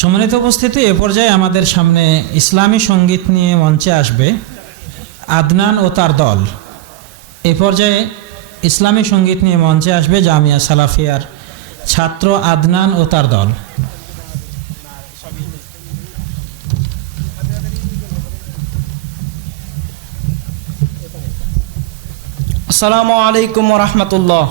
সম্মানিত উপস্থিতি, এ পর্যায়ে আমাদের সামনে ইসলামী সংগীত নিয়ে মঞ্চে আসবে আদনান ও তার দল। এ পর্যায়ে ইসলামী সংগীত নিয়ে মঞ্চে আসবে জামিয়া সালাফিয়ার ছাত্র আদনান ও তার দল। আসসালামু আলাইকুম রহমতুল্লাহ।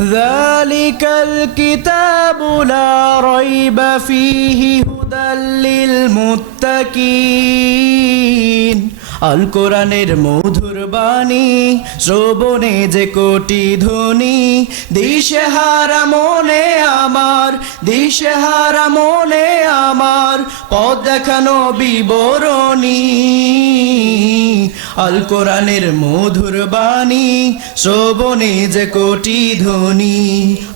ذلك الكتاب لا ريب فيه هدى للمتقين আল কোরআনের মধুর বাণী শ্রবণে যে কোটি ধ্বনি দিশে হারা মনে আমার দিশে হারা মনে আমার পথ দেখানো বিবরণী আল কোরআনের মধুর বাণী, শ্রবণে যে কোটি ধ্বনি,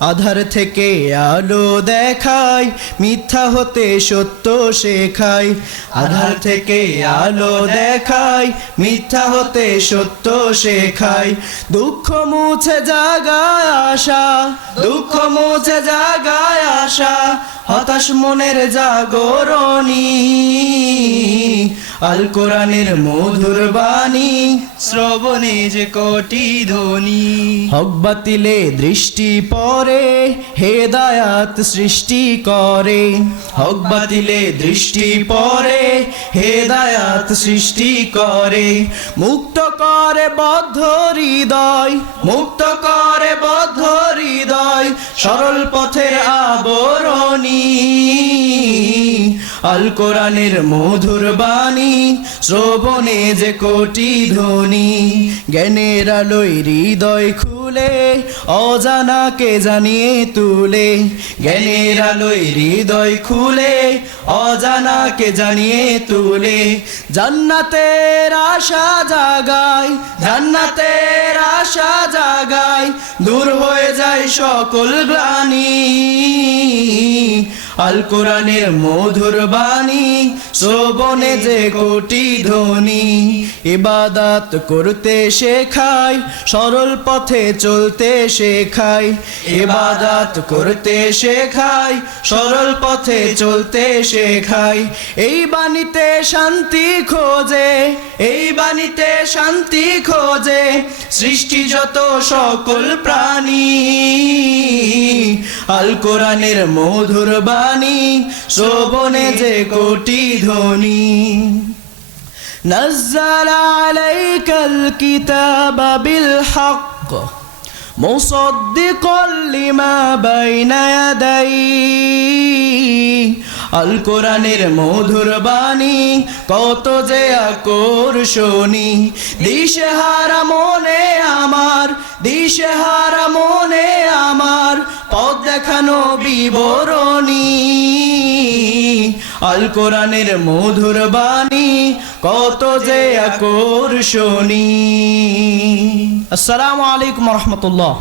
আধার থেকে আলো দেখায়, মিথ্যা হতে সত্য শেখায়, আধার থেকে আলো দেখায়, মিথ্যা হতে সত্য শেখায়। দুঃখ মুছে জাগায় আশা, দুঃখ মুছে জাগায় আশা হতাশ মনের জাগরণী। আল কোরআনের মধুর বাণী, শ্রবণে যে কোটি ধ্বনি। হক বাতিলে দৃষ্টি পরে হেদায়াত সৃষ্টি করে। হক বাতিলে দৃষ্টি পরে হেদায়াত সৃষ্টি করে। মুক্ত করে বদ্ধ হৃদয়, মুক্ত করে বদ্ধ হৃদয়। সরল পথের আবরণী আল কোরআনের মধুর বাণী, শ্রবণে যে কোটি ধ্বনি, জ্ঞানের আলোয় হৃদয় খুলে অজানাকে জানিয়ে তুলে, জ্ঞানের আলোয় হৃদয় খুলে অজানাকে জানিয়ে তুলে, জান্নাতের আশা জাগায়, জান্নাতের আশা জাগায়, দূর হয়ে যায় সকল গ্লানি। আল কোরআনের মধুর বাণী শ্রবণে যে কোটি ধ্বনি, ইবাদাত করতে শেখায়, সরল পথে চলতে শেখায়, ইবাদাত করতে শেখায়, সরল পথে চলতে শেখায়। এই বাণীতে শান্তি খোঁজে, এই বাণীতে শান্তি খোঁজে, সৃষ্টি যত সকল প্রাণী আল কোরআনের মধুর বাণী শ্রবণে যে কোটি ধ্বনি نزل عليك الكتاب بالحق مصدقا لما بين يديه আল কোরআনের মধুর বাণী কত যে আকর্ষণী দিশে হারা মনে আমার দিশে হারা মনে আমার পথ দেখানো বিবরণী। আল কোরআনের মধুর বাণী কত যে আকর্ষণী। আসসালামু আলাইকুম রহমতুল্লাহ।